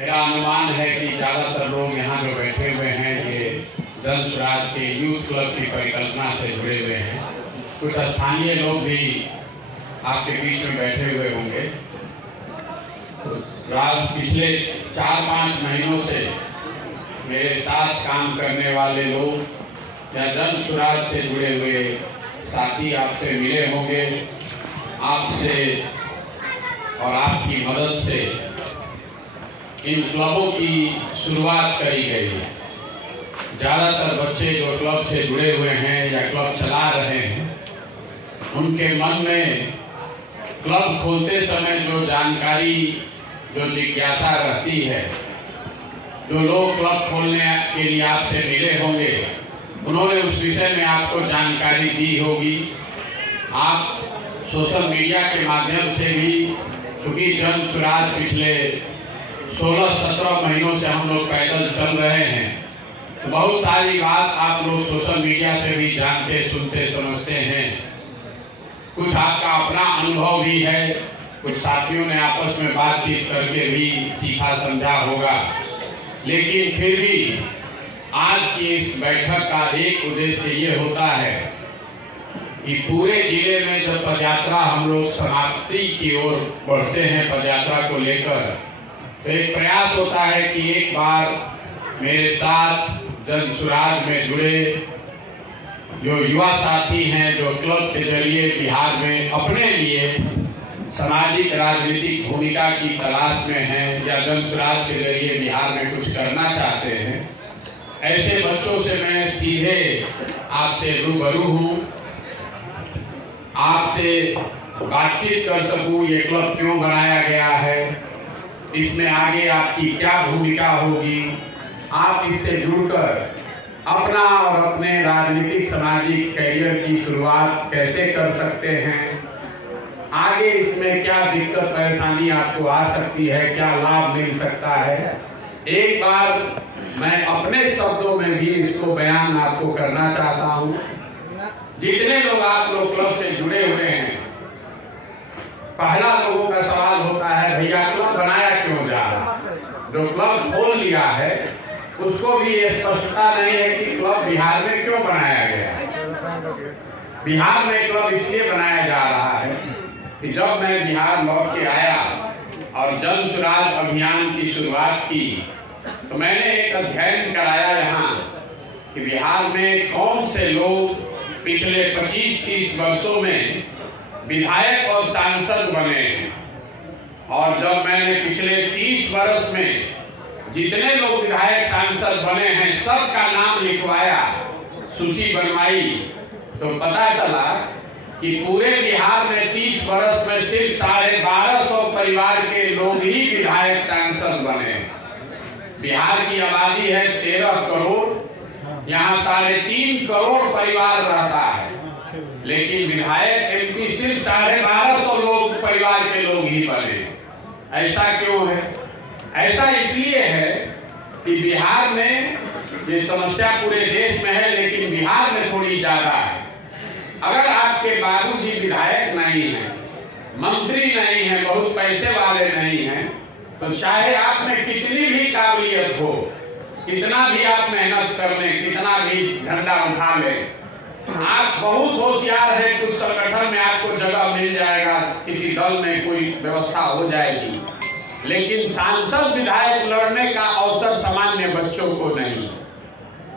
मेरा अनुमान है कि ज़्यादातर लोग यहाँ जो बैठे हुए हैं ये जन स्वराज के यूथ क्लब की परिकल्पना से जुड़े हुए हैं। कुछ स्थानीय लोग भी आपके बीच में बैठे हुए होंगे। पिछले 4-5 महीनों से मेरे साथ काम करने वाले लोग या जन स्वराज से जुड़े हुए साथी आपसे मिले होंगे। आपसे और आपकी मदद से इन क्लबों की शुरुआत करी गई है। ज़्यादातर बच्चे जो क्लब से जुड़े हुए हैं या क्लब चला रहे हैं, उनके मन में क्लब खोलते समय जो जानकारी, जो जिज्ञासा रहती है, जो लोग क्लब खोलने के लिए आपसे मिले होंगे, उन्होंने उस विषय में आपको जानकारी दी होगी। आप सोशल मीडिया के माध्यम से भी, चूँकि जन स्वराज पिछले 16-17 महीनों से हम लोग पैदल चल रहे हैं, तो बहुत सारी बात आप लोग सोशल मीडिया से भी जानते, सुनते, समझते हैं। कुछ आपका अपना अनुभव भी है, कुछ साथियों ने आपस में बातचीत करके भी सीखा समझा होगा। लेकिन फिर भी आज की इस बैठक का एक उद्देश्य ये होता है कि पूरे जिले में जब पदयात्रा हम लोग समाप्ति की ओर बढ़ते हैं, पदयात्रा को लेकर, तो एक प्रयास होता है कि एक बार मेरे साथ जन स्वराज में जुड़े जो युवा साथी हैं, जो क्लब के जरिए बिहार में अपने लिए सामाजिक राजनीतिक भूमिका की तलाश में हैं या जन स्वराज के जरिए बिहार में कुछ करना चाहते हैं, ऐसे बच्चों से मैं सीधे आपसे रूबरू हूँ, आपसे बातचीत कर सकूँ। ये क्लब क्यों बनाया गया है, इसमें आगे आपकी क्या भूमिका होगी, आप इससे जुड़कर अपना और अपने राजनीतिक सामाजिक करियर की शुरुआत कैसे कर सकते हैं, आगे इसमें क्या दिक्कत परेशानी आपको आ सकती है, क्या लाभ मिल सकता है। एक बार मैं अपने शब्दों में भी इसको बयान आपको करना चाहता हूँ। जितने लोग आप लोग क्लब से जुड़े हुए हैं, पहला लोगों का सवाल होता है, भैया क्लब बनाया क्यों जा रहा। जो क्लब खोल लिया है उसको भी ये स्पष्टता नहीं है कि क्लब बिहार में क्यों बनाया गया है। बिहार में क्लब इसलिए बनाया जा रहा है कि जब मैं बिहार लौट के आया और जन स्वराज अभियान की शुरुआत की, तो मैंने एक अध्ययन कराया यहाँ कि बिहार में कौन से लोग पिछले 25-30 वर्षों में विधायक और सांसद बने हैं। और जब मैंने पिछले 30 वर्ष में जितने लोग विधायक सांसद बने हैं सबका नाम लिखवाया, सूची बनवाई, तो पता चला कि पूरे बिहार में 30 वर्ष में सिर्फ 1250 परिवार के लोग ही विधायक सांसद बने। बिहार की आबादी है 13 करोड़, यहाँ 3.5 करोड़ परिवार रहता है, लेकिन विधायक एमपी सिर्फ 1250 लोग परिवार के लोग ही बने। ऐसा क्यों है? ऐसा इसलिए है कि बिहार में ये समस्या पूरे देश में है, लेकिन बिहार में थोड़ी ज्यादा है। अगर आपके बाबूजी विधायक नहीं है, मंत्री नहीं है, बहुत पैसे वाले नहीं हैं, तो चाहे आप में कितनी भी काबिलियत हो, कितना भी आप मेहनत कर लें, कितना भी झंडा उठा लें, आप बहुत होशियार है, कुछ संगठन में आपको जगह मिल जाएगा, किसी दल में कोई व्यवस्था हो जाएगी, लेकिन सांसद विधायक लड़ने का अवसर सामान्य बच्चों को नहीं।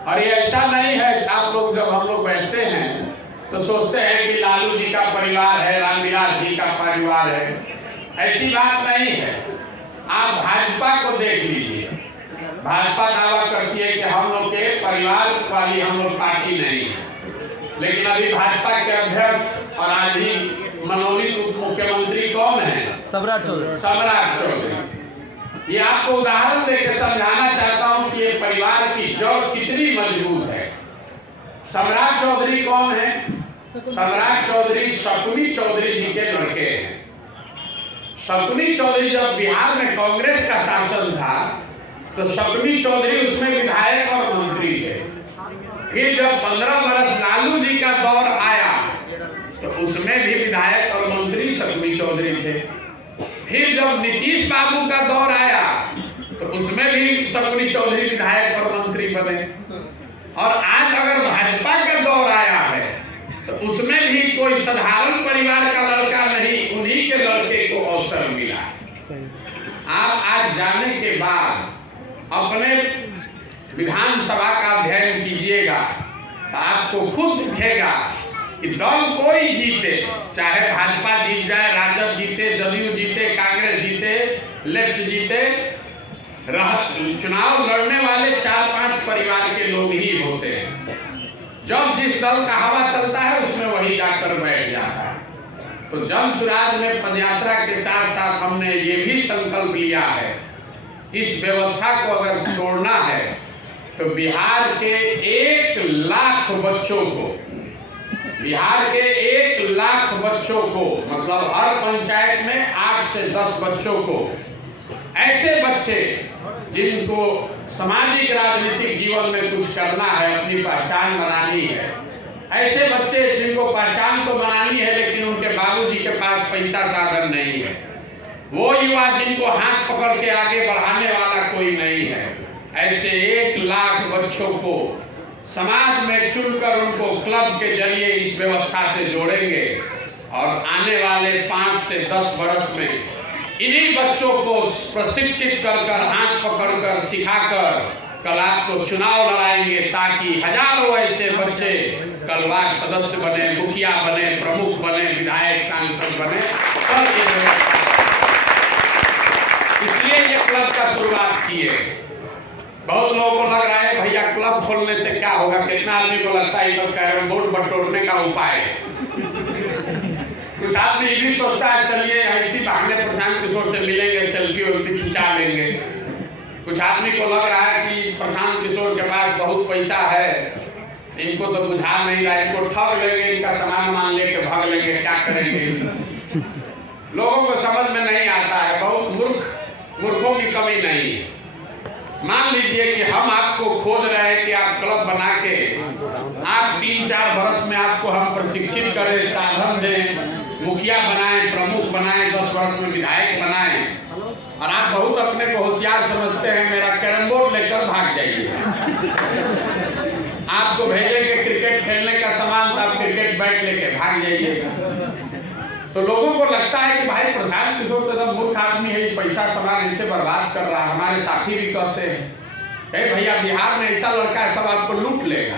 और ये ऐसा नहीं है, आप लोग जब हम लोग बैठते हैं तो सोचते हैं कि लालू जी का परिवार है, रामविलास जी का परिवार है। ऐसी बात नहीं है। आप भाजपा को देख लीजिए, भाजपा दावा करती है कि हम लोग के परिवार वाली हम लोग पार्टी नहीं है, लेकिन अभी भाजपा के अध्यक्ष और आज ही मनोनीत उप मुख्यमंत्री कौन है? सम्राट चौधरी। ये आपको उदाहरण देकर समझाना चाहता हूँ कि ये परिवार की जड़ कितनी मजबूत है। सम्राट चौधरी कौन है? सम्राट चौधरी शकुनी चौधरी जी के लड़के हैं। शकुनी चौधरी जब बिहार में कांग्रेस का शासन था तो शकुनी चौधरी उसमें विधायक और मंत्री थे। फिर जब 15 वर्ष लालू जी का दौर आया तो उसमें भी विधायक और मंत्री शकुनी चौधरी थे। फिर जब नीतीश बाबू का दौर आया तो उसमें भी शकुनी चौधरी विधायक और मंत्री बने। और आज अगर भाजपा का दौर आया है तो उसमें भी कोई साधारण परिवार का लड़का नहीं, उन्हीं के लड़के को अवसर मिला। आप आज जाने के बाद अपने विधानसभा का अध्ययन कीजिएगा तो आपको खुद दिखेगा कि दल कोई जीते, चाहे भाजपा जीत जाए, राजद जीते, जदयू जीते, कांग्रेस जीते, लेफ्ट जीते, चुनाव लड़ने वाले 4-5 परिवार के लोग ही होते हैं। जब जिस दल का हवा चलता है उसमें वही जाकर बैठ जाता है। तो जन सुराज में पदयात्रा के साथ साथ हमने ये भी संकल्प लिया है, इस व्यवस्था को अगर तोड़ना है तो बिहार के 1 लाख बच्चों को, बिहार के 1 लाख बच्चों को, मतलब हर पंचायत में 8 से 10 बच्चों को, ऐसे बच्चे जिनको सामाजिक राजनीतिक जीवन में कुछ करना है, अपनी पहचान बनानी है, ऐसे बच्चे जिनको पहचान तो बनानी है लेकिन उनके बाबूजी के पास पैसा साधन नहीं है, वो युवा जिनको हाथ पकड़ के आगे बढ़ाने वाला कोई नहीं है, ऐसे 1 लाख बच्चों को समाज में चुनकर उनको क्लब के जरिए इस व्यवस्था से जोड़ेंगे। और आने वाले 5 से 10 वर्ष में इन्हीं बच्चों को प्रशिक्षित कर हाथ पकड़कर सिखाकर कल आपको चुनाव लड़ाएंगे, ताकि हजारों ऐसे बच्चे कल वार्ड सदस्य बने, मुखिया बने, प्रमुख बने, विधायक, सांसद बने। इसलिए ये क्लब का शुरुआत की है। बहुत लोगों को लग रहा है भैया क्लब खोलने से क्या होगा, कितना आदमी को लगता है ये कैरम बोर्ड बटोरने का उपाय है। कुछ आदमी ये भी सोचता है चलिए ऐसी बहाने प्रशांत किशोर से मिलेंगे, सेल्फी वेल्फी खिंचा लेंगे। कुछ आदमी को लग रहा है कि प्रशांत किशोर के पास बहुत पैसा है, इनको तो बुझा नहीं रहा, इनको ठग लेंगे, इनका सामान लेके भाग लेंगे, क्या करेंगे। लोगों को समझ में नहीं आता है, बहुत मूर्खों की कमी नहीं है। मान लीजिए कि हम आपको खोज रहे हैं कि आप क्लब बना के आप 3-4 वर्ष में आपको हम प्रशिक्षित करें, साधन दें, मुखिया बनाएं, प्रमुख बनाएं, 10 वर्ष में विधायक बनाएं, और आप बहुत अपने को होशियार समझते हैं, मेरा कैरम बोर्ड लेकर भाग जाइए। आपको भेजेंगे क्रिकेट खेलने का सामान तो आप क्रिकेट बैट लेके भाग जाइएगा। तो लोगों को लगता है कि भाई प्रशांत किशोर तो एकदम मूर्ख आदमी है, पैसा सामान ऐसे बर्बाद कर रहा है। हमारे साथी भी कहते हैं भैया बिहार में ऐसा लड़का है सब आपको लूट लेगा,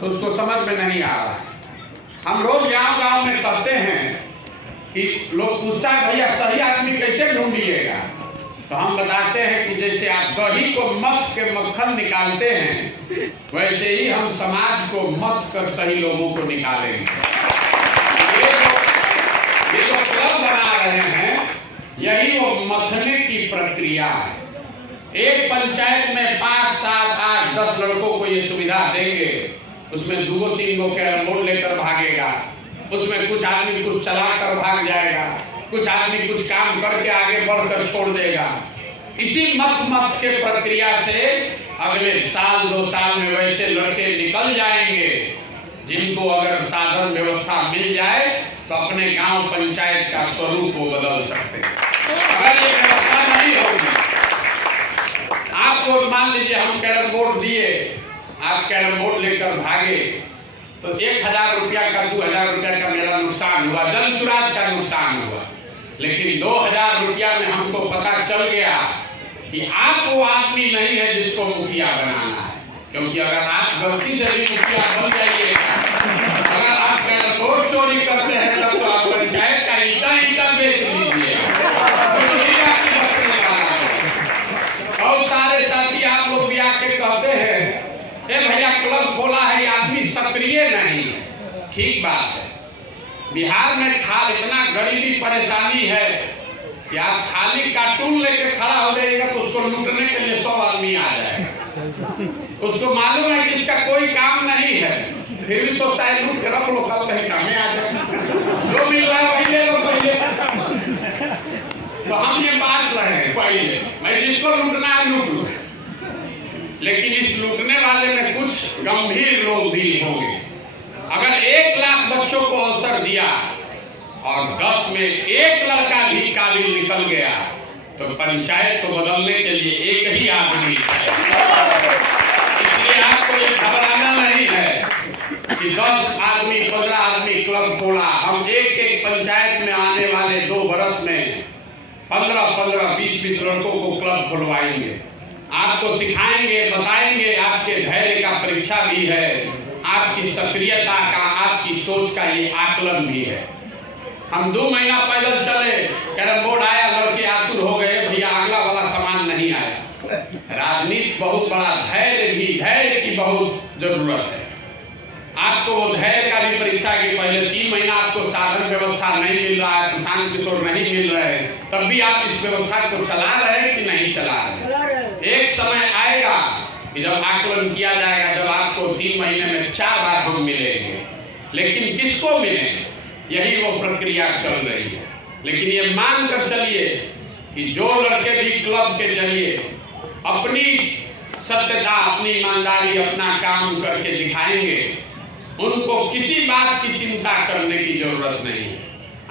तो उसको समझ में नहीं आ रहा। हम रोज गांव में कहते हैं कि लोग पूछता है भैया सही आदमी कैसे ढूंढिएगा, तो हम बताते हैं कि जैसे आप दही को मथ के मक्खन निकालते हैं, वैसे ही हम समाज को मथ कर सही लोगों को निकालेंगे। ये जो क्लब बना रहे हैं यही वो मथने की प्रक्रिया है। एक पंचायत में 5, 7, 8, 10 लड़कों को ये सुविधा देंगे, उसमें 2-3 गो कैरम बोर्ड लेकर भागेगा, उसमें कुछ आदमी कुछ चला कर भाग जाएगा, कुछ आदमी कुछ काम करके आगे बढ़कर छोड़ देगा। इसी मथ के प्रक्रिया से अगले साल 2 साल में वैसे लड़के निकल जाएंगे जिनको अगर साधन व्यवस्था मिल जाए तो अपने गांव पंचायत का स्वरूप वो बदल सकते हैं। अगर ये व्यवस्था नहीं होगी, आपको मान लीजिए हम कैरम बोर्ड दिए, आप कैरम बोर्ड लेकर भागे, तो 1000 रुपया का 2000 रुपया का मेरा नुकसान हुआ, जन सुराज का नुकसान हुआ। लेकिन 2000 रुपया में हमको पता चल गया कि आप वो आदमी नहीं है जिसको मुखिया बनाना है, क्योंकि अगर आप गलती से भी मुखिया बन जाइएगा, अगर आप कैरम बोर्ड चोरी करते हैं तब तो आप पंचायत का ईटा बेच लीजिए। बहुत सारे साथी आप लोग भी आके कहते हैं भैया क्लब खोला है, ये आदमी सक्रिय नहीं है। ठीक बात है, बिहार में इतना गरीबी परेशानी है कि आप खाली कार्टून लेके खड़ा हो जाएगा तो उसको लूटने के लिए 100 आदमी आ जाएगा। उसको मालूम है कि इसका कोई काम नहीं है, फिर भी सोचता है लूट के रख लो, कल कहीं काम में आ जाए, जो मिल रहा है वही ले लो पहले। तो हम ये बात रहे हैं पहले, मैं जिसको लूटना है लूट लो, लेकिन इस लूटने वाले में कुछ गंभीर लोग भी होंगे। अगर 1 लाख बच्चों को अवसर दिया और 10 में 1 लड़का भी काबिल निकल गया तो पंचायत को बदलने के लिए एक ही आदमी है। इसलिए आपको ये घबराना नहीं है कि 10 आदमी 15 आदमी क्लब खोला। हम एक एक पंचायत में आने वाले 2 वर्ष में 15-15 20-20 लड़कों को क्लब खुलवाएंगे। आपको सिखाएंगे, बताएंगे। आपके धैर्य का परीक्षा भी है, आपकी सक्रियता का, आपकी सोच का ये आकलन भी है। हम 2 महीना पैदल चले, कैरम बोर्ड आया, लड़के आतुर हो गए, भैया अगला वाला सामान नहीं आया। राजनीति बहुत बड़ा धैर्य की बहुत जरूरत है। आपको वो धैर्य का भी परीक्षा के पहले 3 महीना आपको साधन व्यवस्था नहीं मिल रहा है, किसान किशोर नहीं मिल रहे, तब भी आप इस व्यवस्था को चला रहे हैं कि नहीं चला रहे। एक समय आएगा कि जब आकलन किया जाएगा, जब आपको 3 महीने में 4 बार हम मिलेंगे, लेकिन किसको मिलेंगे, यही वो प्रक्रिया चल रही है। लेकिन ये मान कर चलिए कि जो लड़के भी क्लब के जरिए अपनी सत्यता, अपनी ईमानदारी, अपना काम करके दिखाएंगे, उनको किसी बात की चिंता करने की जरूरत नहीं है।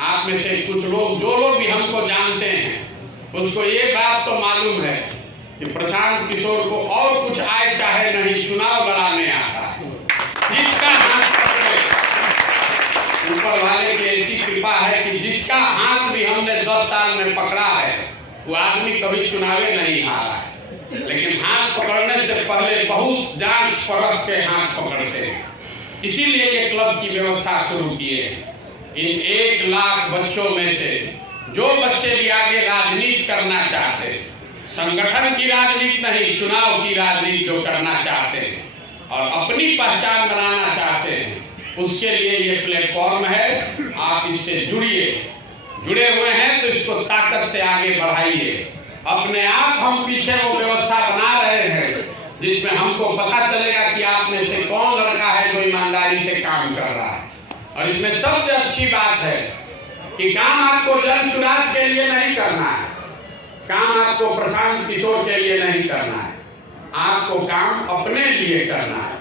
आप में से कुछ लोग, जो लोग भी हमको जानते हैं, उसको ये बात तो मालूम है कि प्रशांत किशोर को और कुछ आए चाहे नहीं, चुनाव लड़ाने आता है। जिसका हाथ पकड़े, ऊपर वाले की ऐसी कृपा है कि जिसका हाथ भी हमने 10 साल में पकड़ा है, वो आदमी कभी चुनावे नहीं हारा है। लेकिन हाथ पकड़ने से पहले बहुत जांच परख के हाथ पकड़ते हैं। इसीलिए ये क्लब की व्यवस्था शुरू किए हैं। इन 1 लाख बच्चों में से जो बच्चे भी आगे राजनीति करना चाहते हैं, संगठन की राजनीति नहीं, चुनाव की राजनीति जो करना चाहते हैं और अपनी पहचान बनाना चाहते हैं, उसके लिए ये प्लेटफॉर्म है। आप इससे जुड़े हुए हैं तो इसको ताकत से आगे बढ़ाइए। अपने आप हम पीछे वो व्यवस्था बना रहे हैं जिसमें हमको पता चलेगा कि आप में से कौन लड़का है जो ईमानदारी से काम कर रहा है। और इसमें सबसे अच्छी बात है कि काम आपको जन सुराज के लिए नहीं करना है, काम आपको प्रशांत किशोर के लिए नहीं करना है, आपको काम अपने लिए करना है।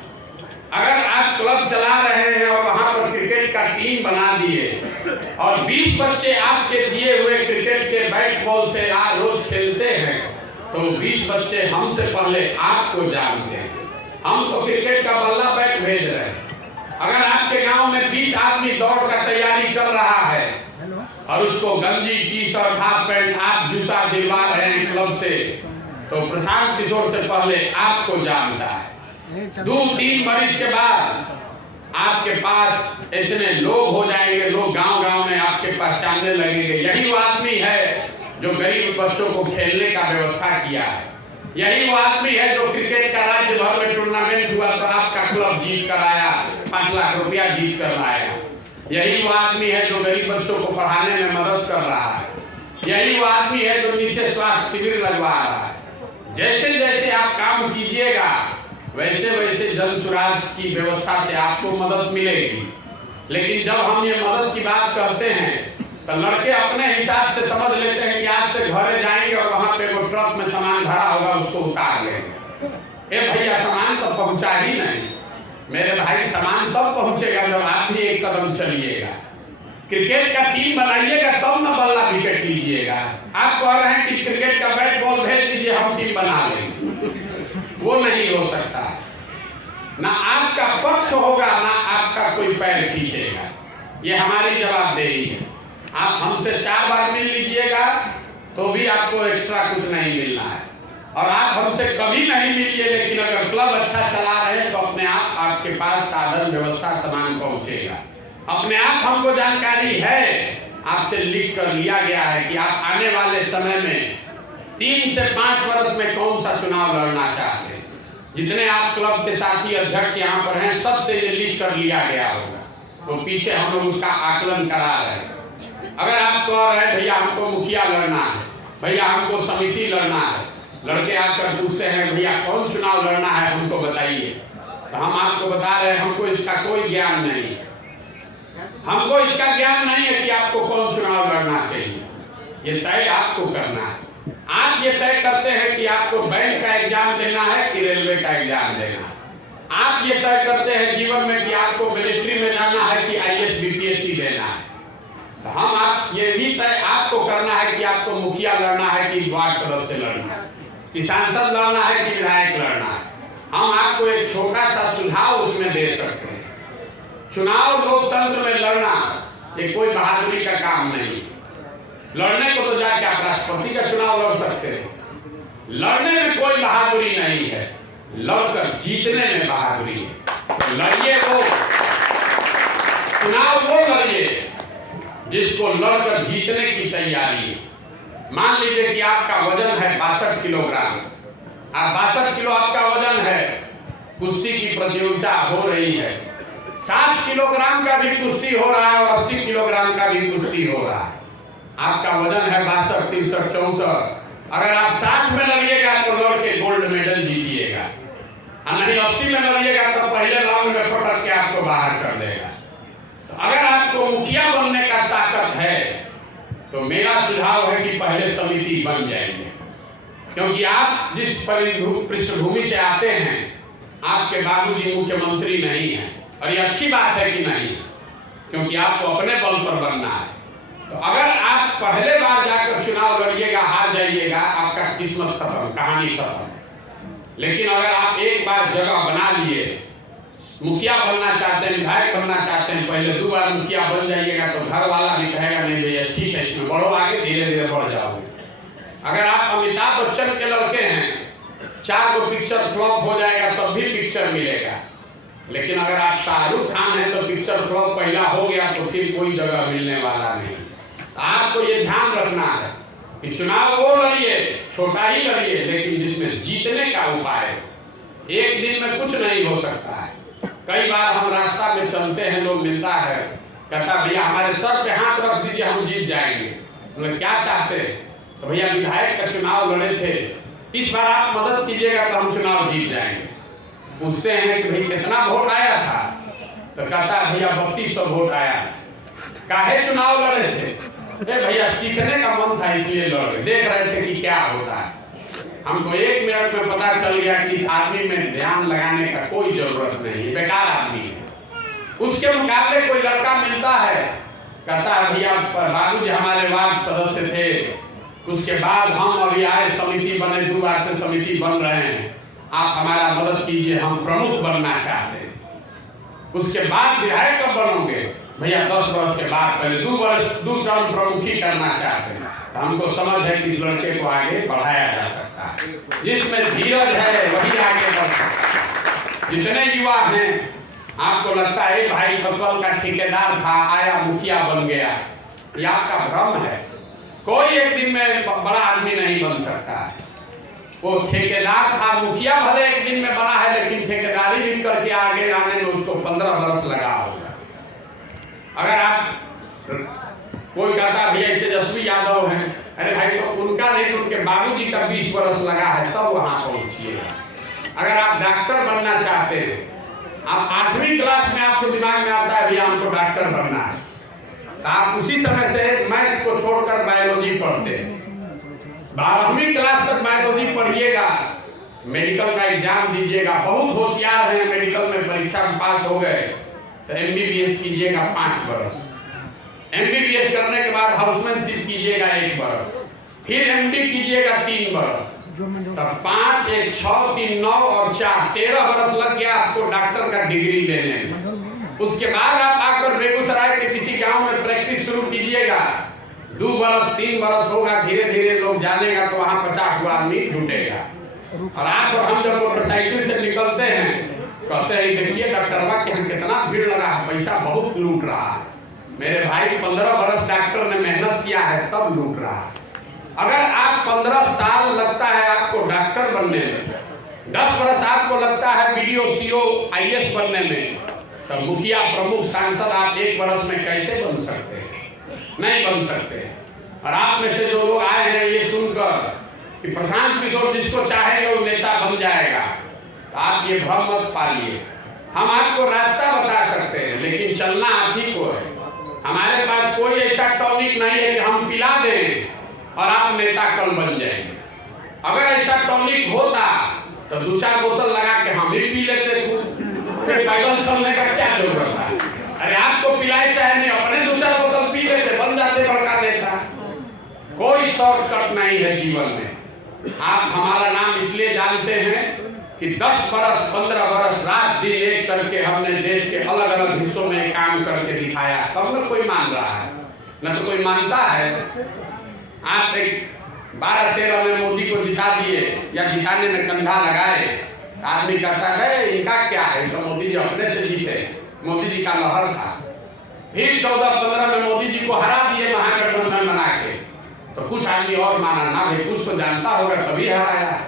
अगर आप क्लब चला रहे हैं और वहां पर क्रिकेट का टीम बना दिए और 20 बच्चे आपके दिए हुए क्रिकेट के बैट बॉल से आज रोज खेलते हैं, तो 20 बच्चे हमसे पहले आपको जानते हैं। हम तो क्रिकेट का बल्ला बैट भेज रहे हैं। अगर आपके गांव में 20 आदमी दौड़ का तैयारी कर रहा है और उसको गंजी, टी-शर्ट, हाफ पैंट, आप जूता दिलवा रहे हैं क्लब से, तो प्रशांत किशोर से पहले आपको जानता है। 2-3 वर्ष के बाद आपके पास इतने लोग हो जाएंगे, लोग गांव-गांव में आपके पहचानने लगेंगे। यही वो आदमी है जो गरीब बच्चों को खेलने का व्यवस्था किया है। यही वो आदमी है जो क्रिकेट का राज्य भर में टूर्नामेंट हुआ तो आपका क्लब जीत कर आया, 5 लाख रुपया जीत कर लाया। यही वो आदमी है जो गरीब बच्चों को पढ़ाने में मदद कर रहा है। यही वो आदमी है जो नीचे स्वास्थ्य शिविर लगवा रहा है। जैसे जैसे आप काम कीजिएगा, वैसे वैसे जन सुराज की व्यवस्था से आपको मदद मिलेगी। लेकिन जब हम ये मदद की बात करते हैं तो लड़के अपने हिसाब से समझ लेते हैं कि आज से घरे जाएंगे और वहां पे वो ट्रक में सामान भरा होगा, उसको उतार लेंगे। ए भैया, सामान तो पहुंचा ही नहीं। मेरे भाई, सामान तब पहुंचेगा जब आप भी एक कदम चलिएगा। क्रिकेट का टीम बनाइएगा तब न बल्ला विकेट लीजिएगा। आप कह रहे हैं कि क्रिकेट का बैट बॉल भेज दीजिए, हम टीम बना लेंगे। वो नहीं हो सकता। ना आपका पक्ष होगा, ना आपका कोई पैर खींचेगा। ये हमारी जवाबदेही है। आप हमसे 4 बार मिल लीजिएगा तो भी आपको एक्स्ट्रा कुछ नहीं मिलना है। और आप हमसे कभी नहीं मिलिए, लेकिन अगर क्लब अच्छा चला रहे हैं तो अपने आप आपके पास साधन व्यवस्था सामान पहुंचेगा। अपने आप हमको जानकारी है, आपसे लिख कर लिया गया है कि आप आने वाले समय में 3 से 5 वर्ष में कौन सा चुनाव लड़ना चाहते हैं। जितने आप क्लब के साथी अध्यक्ष यहाँ पर हैं, सबसे ये लिख कर लिया गया होगा, तो पीछे हम लोग उसका आकलन करा रहे हैं। अगर आप कह रहे हैं भैया हमको मुखिया लड़ना है, भैया हमको समिति लड़ना है, लड़के आकर पूछते हैं भैया कौन चुनाव लड़ना है हमको बताइए, तो हम आपको बता रहे हैं हमको इसका कोई ज्ञान नहीं है। हमको इसका ज्ञान नहीं है कि आपको कौन चुनाव लड़ना चाहिए। ये तय आपको करना है। आप ये तय करते हैं कि आपको बैंक का एग्जाम देना है कि रेलवे का एग्जाम देना है। आप ये तय करते हैं जीवन में कि आपको मिलिट्री में जाना है कि IAS BPSC देना है। हम आप ये भी तय आपको करना है कि आपको मुखिया लड़ना है कि वार्ड सदस्य लड़ना है, कि सांसद लड़ना है कि विधायक लड़ना है। हम आपको एक छोटा सा सुझाव उसमें दे सकते हैं। चुनाव लोकतंत्र में लड़ना ये कोई बहादुरी का काम नहीं। लड़ने को तो जाके आप राष्ट्रपति का चुनाव लड़ सकते हैं, लड़ने में कोई बहादुरी नहीं है, लड़कर जीतने में बहादुरी है। तो लड़िए, वो चुनाव वो लड़िए जिसको लड़कर जीतने की तैयारी है। मान लीजिए कि आपका वजन है 62 किलोग्राम, आप 62 किलो आपका वजन है, कुश्ती की प्रतियोगिता हो रही है, 60 किलोग्राम का भी कुश्ती हो रहा है और 80 किलोग्राम का भी कुश्ती हो रहा है। आपका वजन है 62, 63, 64। अगर आप 60 में लड़िएगा तो लड़ के गोल्ड मेडल जीतिएगा, और नहीं 80 में लड़िएगा तो पहले राउंड में पटक के आपको बाहर कर देगा। तो अगर आपको मुखिया बनने का ताकत है तो मेरा सुझाव है कि पहले समिति बन जाएंगे, क्योंकि आप जिस पृष्ठभूमि से आते हैं, आपके बाबूजी मुख्यमंत्री नहीं है, और ये अच्छी बात है कि नहीं, क्योंकि आपको अपने बल पर बनना है। तो अगर आप पहले बार जाकर चुनाव लड़िएगा, हार जाइएगा, आपका किस्मत खत्म, कहानी खत्म। लेकिन अगर आप एक बार जगह बना लिए, मुखिया बनना चाहते हैं, विधायक बनना चाहते हैं, पहले 2 बार मुखिया बन जाइएगा तो घर वाला भी कहेगा नहीं भैया ठीक है, इसमें बढ़ो, आगे धीरे धीरे बढ़ जाओगे। अगर आप अमिताभ बच्चन के लड़के हैं, 4 गो पिक्चर फ्लॉप हो जाएगा तब भी पिक्चर मिलेगा। लेकिन अगर आप शाहरुख खान हैं तो पिक्चर फ्लॉप पहला हो गया तो फिर कोई जगह मिलने वाला नहीं। आपको ये ध्यान रखना है कि चुनाव वो लड़िए, छोटा ही लड़िए, लेकिन जिसमें जीतने का उपाय है। एक दिन में कुछ नहीं हो सकता है। कई बार हम रास्ता में चलते हैं, लोग मिलता है, कहता भैया हमारे सर पे हाथ रख दीजिए, हम जीत जाएंगे। मतलब क्या चाहते हैं? तो भैया विधायक का चुनाव लड़े थे, इस बार आप मदद कीजिएगा तो हम चुनाव जीत जाएंगे। पूछते हैं कि भाई कितना वोट आया था? तो कहता है भैया 3200 वोट आया। काहे चुनाव लड़े थे? भैया सीखने का मन था इसलिए लड़े, देख रहे थे कि क्या होता है। हमको 1 मिनट में पता चल गया कि इस आदमी में ध्यान लगाने का कोई जरूरत नहीं, बेकार आदमी है। उसके मुकाबले कोई लड़का मिलता है, कहता है भैया बाबूजी हमारे वार्ड सदस्य थे, उसके बाद हम अभी आए, समिति बने, 2 बार से समिति बन रहे हैं, आप हमारा मदद कीजिए, हम प्रमुख बनना चाहते हैं। उसके बाद विधायक कब बनोगे? भैया 10 वर्ष के बाद, पहले 2 टर्म प्रमुखी करना चाहते हैं। हमको समझ है कि इस लड़के को आगे बढ़ाया जा सकता है, जिसमें धीरज है वही आगे बढ़ सकता है। जितने युवा हैं, आपको लगता है भाई फसल का ठेकेदार था, आया मुखिया बन गया, ये आपका भ्रम है। कोई एक दिन में बड़ा आदमी नहीं बन सकता है। वो ठेकेदार था, मुखिया भले एक दिन में बना है, लेकिन ठेकेदारी भी करके आगे आने में उसको 15 वर्ष लगा होगा। अगर आप कोई कहता भैया तेजस्वी यादव हैं, अरे भाई तो उनका नहीं, उनके बाबूजी का 20 वर्ष लगा है, तब वहां पहुंचिएगा। अगर आप डॉक्टर बनना चाहते हैं, आप 8वीं क्लास में आपके दिमाग में आता है भैया हमको डॉक्टर बनना है, तो आप उसी समय से मैथ को छोड़कर बायोलॉजी पढ़ते हैं। 12वीं क्लास तक बायोलॉजी पढ़िएगा, मेडिकल का एग्जाम दीजिएगा। बहुत होशियार हैं, मेडिकल में परीक्षा में पास हो गए तो MBBS कीजिएगा 5 वर्ष। MBBS करने के बाद हाउसमैनशिप कीजिएगा 1 वर्ष, फिर MD कीजिएगा 3 वर्ष, तब 5, 1, 6, 3, 9 और 4, 13 वर्ष लग गया आपको डॉक्टर का डिग्री लेने में। उसके बाद आप आकर बेगूसराय के किसी गांव में प्रैक्टिस शुरू कीजिएगा। 2 वर्ष 3 वर्ष होगा, धीरे धीरे लोग जानेगा तो वहाँ 50 आदमी जुटेगा। और आप और हम जब मोटरसाइकिल से निकलते हैं, कहते हैं देखिए डॉक्टरवा के हम कितना भीड़ लगा है, पैसा बहुत लूट रहा है। मेरे भाई 15 वर्ष डॉक्टर ने मेहनत किया है तब लूट रहा है। अगर आप 15 साल लगता है आपको डॉक्टर बनने में, 10 वर्ष आपको लगता है BDO CO IS बनने में, तब मुखिया प्रमुख सांसद आप 1 वर्ष में कैसे बन सकते हैं? नहीं बन सकते। और आप में से जो लोग आए हैं ये सुनकर कि प्रशांत किशोर जिसको चाहेंगे वो नेता बन जाएगा, तो आप ये भ्रम मत पालिए। हम आपको रास्ता बता सकते हैं, लेकिन चलना आप ही को है। हमारे पास कोई ऐसा टॉनिक नहीं है कि हम पिला दें और आप नेता कल बन जाएंगे। अगर ऐसा टॉनिक होता तो 2-4 बोतल लगा के हम भी पी लेते, पैदल चलने का क्या जरूरत है? अरे आपको पिलाए चाहे नहीं, अपने 2-4 बोतल पी लेते, बन कोई शॉर्टकट नहीं है जीवन में। आप हमारा नाम इसलिए जानते हैं कि 10 बरस 15 बरस रात दिन एक करके हमने देश के अलग अलग हिस्सों में काम करके दिखाया, तब न कोई मान रहा है, न तो कोई मानता है। आज तक 12-13 में मोदी को जिता दिए या जिताने में कंधा लगाए, आदमी कहता है इनका क्या है, तो मोदी जी अपने से जीते, मोदी जी का लहर था। फिर 14-15 में मोदी जी को हरा दिए महागठबंधन बना के, तो कुछ आदमी और माना ना भाई कुछ तो जानता होगा तभी हराया।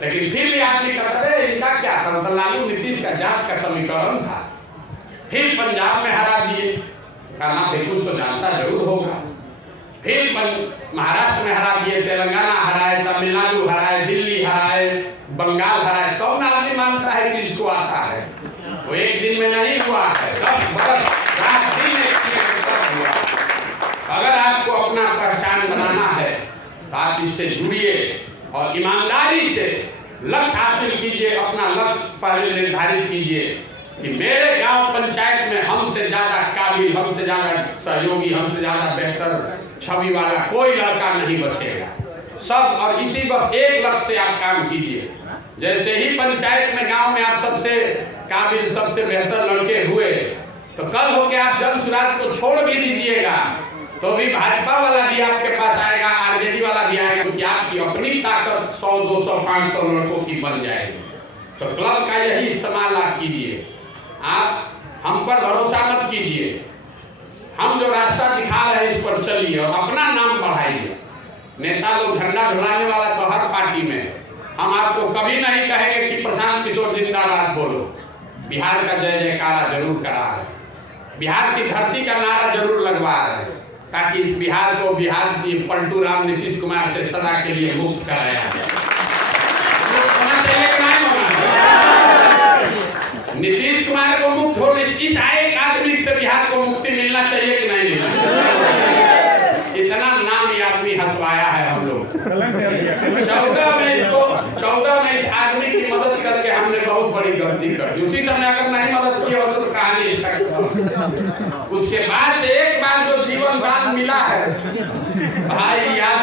लेकिन फिर भी आदमी कहता है इनका क्या था, तो लालू नीतीश का जात का समीकरण था। फिर पंजाब में हरा दिए, कहना फिर कुछ तो जानता जरूर होगा। फिर महाराष्ट्र में हरा दिए, तेलंगाना हराए, तमिलनाडु हराए, दिल्ली हराए, बंगाल हराए, तो ना आदमी मानता है कि इसको आता है। वो एक दिन में नहीं हुआ है, 10 बरस रात दिन हुआ। अगर आपको अपना पहचान बनाना है तो आप इससे जुड़िए और ईमानदारी से लक्ष्य हासिल कीजिए। अपना लक्ष्य पहले निर्धारित कीजिए कि मेरे गांव पंचायत में हमसे ज्यादा काबिल, हमसे ज्यादा सहयोगी, हमसे ज्यादा बेहतर छवि वाला कोई लड़का नहीं बचेगा सब। और इसी बस एक लक्ष्य से आप काम कीजिए। जैसे ही पंचायत में गांव में आप सबसे काबिल, सबसे बेहतर लड़के हुए, तो कल होके आप जन सुराज को छोड़ भी दीजिएगा तो भी भाजपा वाला भी आपके पास आएगा, आरजेडी वाला भी आएगा, क्योंकि आपकी अपनी ताकत 100, 200, 500 लड़कों की बन जाएगी। तो क्लब का यही इस्तेमाल आप कीजिए। आप हम पर भरोसा मत कीजिए, हम जो रास्ता दिखा रहे हैं इस पर चलिए और अपना नाम बढ़ाइए। नेता लोग झंडा ढुलाने वाला तो हर पार्टी में है। हम आपको कभी नहीं कहेंगे कि प्रशांत किशोर जिंदाबाद बोलो, बिहार का जय जयकारा जरूर करा है, बिहार की धरती का नारा जरूर लगवा रहे हैं, ताकि इस बिहार को, बिहार की पलटू राम नीतीश कुमार से सदा के लिए मुक्त कराया जाए। नीतीश कुमार को मुक्त होने, इस एक आदमी से बिहार को मुक्ति मिलना चाहिए कि नहीं मिलना? इतना नाम ये आदमी हंसवाया है हम लोग। 14 में इस आदमी की मदद करके हमने बहुत बड़ी गलती कर दी। उसी समय अगर नहीं मदद किया होता तो कहानी उसके बाद से एक बार जो जीवन दान मिला है भाई, याद